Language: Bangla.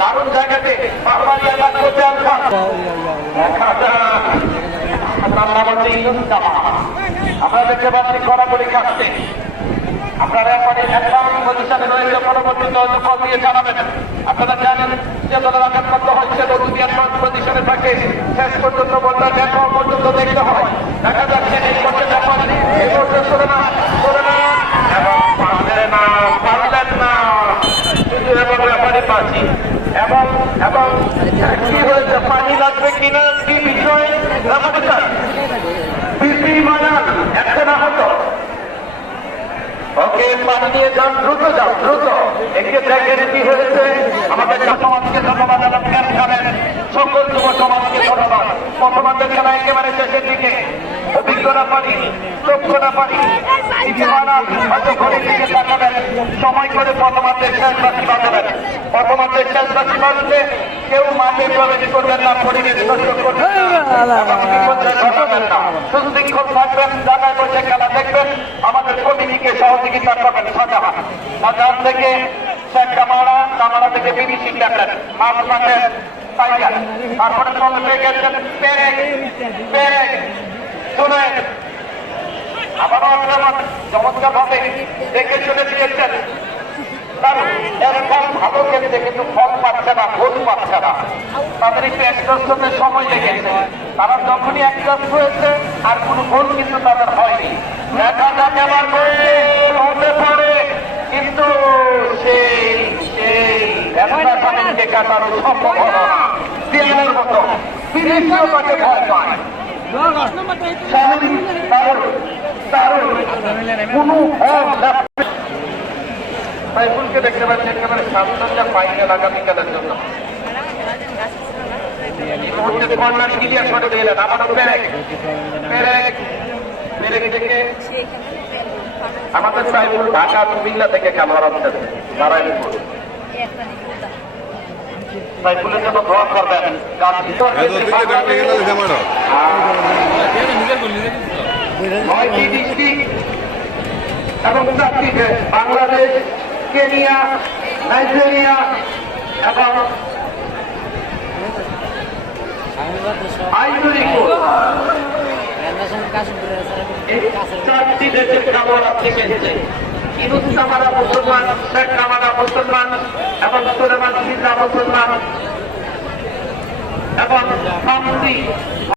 দারুণ জায়গাতে আমরা দেখতে পাচ্ছি কড়াকড়ি খাচ্ছে। আপনারা এরপরে পজিশনে রয়েছে, পরবর্তীতে কল দিয়ে জানাবেন। আপনারা জানেন যে দলের আঘাতপ্রাপ্ত হয়েছে পজিশনে থাকে, শেষ পর্যন্ত বলটা দেখা পর্যন্ত দেখতে হয়। দেখা যাচ্ছে এই করতে দেখেন, এই করতে চলে না এবং পারলেন না শুধু এবং ব্যাপারে পাচ্ছি এবং কি হয়েছে, পানি লাগবে কিনা কি বিষয় বিপি মানান একটা না হতো। ওকে, পানি নিয়ে যান, দ্রুত যাও, দ্রুত এগিয়ে দেখেন কি হয়েছে। আমাদের সমাজকে ধন্যবাদ এবং খেলেন সকল যুব সমাজকে ধন্যবাদ। প্রথমার্ধের খেলা একেবারে শেষের দিকে অভিজ্ঞতা পারি, দক্ষতা পারি, হয়তো ঘড়ির দিকে তাকাবেন, সময় করে প্রথমার্ধের শেষ বাসি বাজাবেন। প্রথমার্ধের শেষ বাসি বাজলে কেউ মাঠে প্রবেশ করবেন না, পরিবেশ নষ্ট করবেন না, সুশৃঙ্খল থাকবেন, জায়গায় বসে খেলা দেখবেন। আমাদের কমিটিকে সহযোগিতা করবেন শাহজাহান থেকে শেখ কামাড়া থেকে বিবিসি ট্যাবলেট মাঠের টাইগার, তারপরে চলে গেছেন পেরেক শুনেন আবারও চমৎকার ভাবে দেখে চলে দিয়েছেন। ভালো খেলছে কিন্তু ফল পাচ্ছে না, গোল পাচ্ছে না, তাদের একটু অ্যাডজাস্টের সময় লেগেছে। তারা যখনই অ্যাডজাস্ট হয়েছে আর কোনো গোল কিন্তু তাদের হয়নি। দেখা যাক এবার গোল হতে পারে, কিন্তু সেই ব্যবসাকে কাটানো সম্ভব হলো না। দেয়ালের মতো বিদেশিও তাকে ভয় পায়। কোনো সাইফুলকে দেখতে পাচ্ছি একেবারে সাবধানটা ফাইনাল আগামীকালের জন্য। এই মুহূর্তে কর্নার ক্লিয়ার করে দিলেন আমাদের পেরেক থেকে আমাদের সাইফুল ঢাকা কুমিল্লা থেকে খেলোয়াড় আসছেন নারায়ণপুর। সাইফুলের জন্য দোয়া করবেন। নয়টি ডিস্ট্রিক্ট এবং চারটিতে বাংলাদেশ, কেনিয়া, নাইজেরিয়া এবং আইভরি কোস্ট, চারটি দেশের খেলোয়াড় থেকে এসেছে। ইনুস কামারা মুসলমান, শেখ কামারা মুসলমান এবং সুলেমান সিদ্ধা মুসলমান এবং